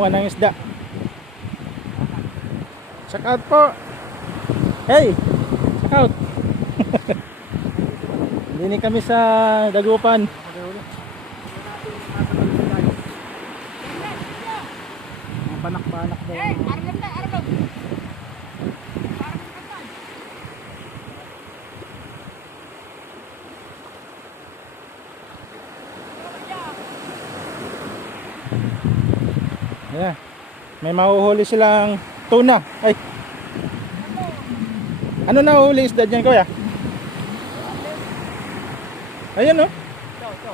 Mangunguha ng isda. Check out po. Hey, check out. Dini kami sa Dagupan. Panak-panak daw. Eh, arlam na, arlam. Yeah. May mahuhuli silang tuna. Ay. Ano na huli isda dyan, kuya? Ayun, no? Ito.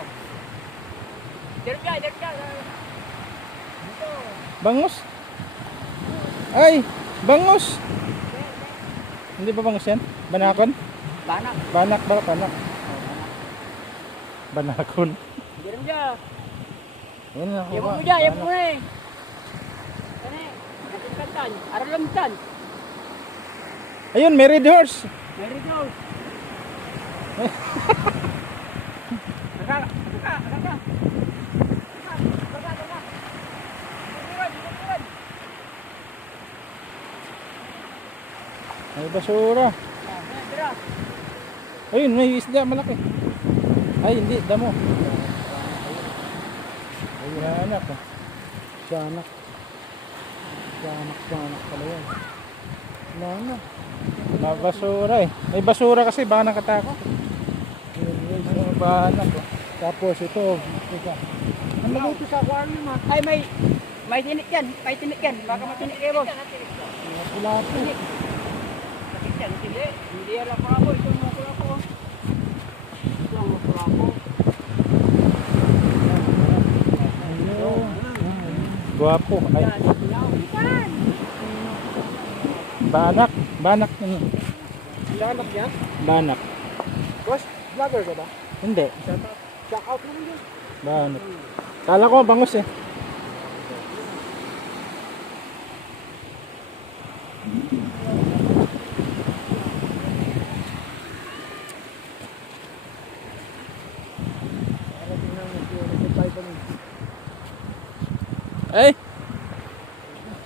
Derga. Dito. Bangus. Ay, bangus. Hindi ba bangus yan? Banakon? Banak. Banak ba? Banak. Banakon. Derga. Ayun na. Ibu mo dyan, ibu mo eh. Ano eh? Natingkatan. Arlam tan. Ayun, may red horse. Mary Rose. Agak. May basura. Ayun, may isda malaki. Ay, hindi, damo. Ayun na anak. Sanak. Sanak pala yan. Ano? May basura eh. May basura kasi baka nakatako. Yung bahanak. Tapos ito. Ang mabuti sa aquarium ha. Ay, may tinik yan. Baka matinik kayo, boss. Pula po. Tinik. Sakit yan, tinik. Hindi yan lang ako. Ito ang mga ko. Guwapo. Ay. Banak. Banak yun. Lanak yan? Banak. Boss, vlogger ka ba? Hindi. Shout out naman yun. Banak. Kala ko bangus eh. Ay!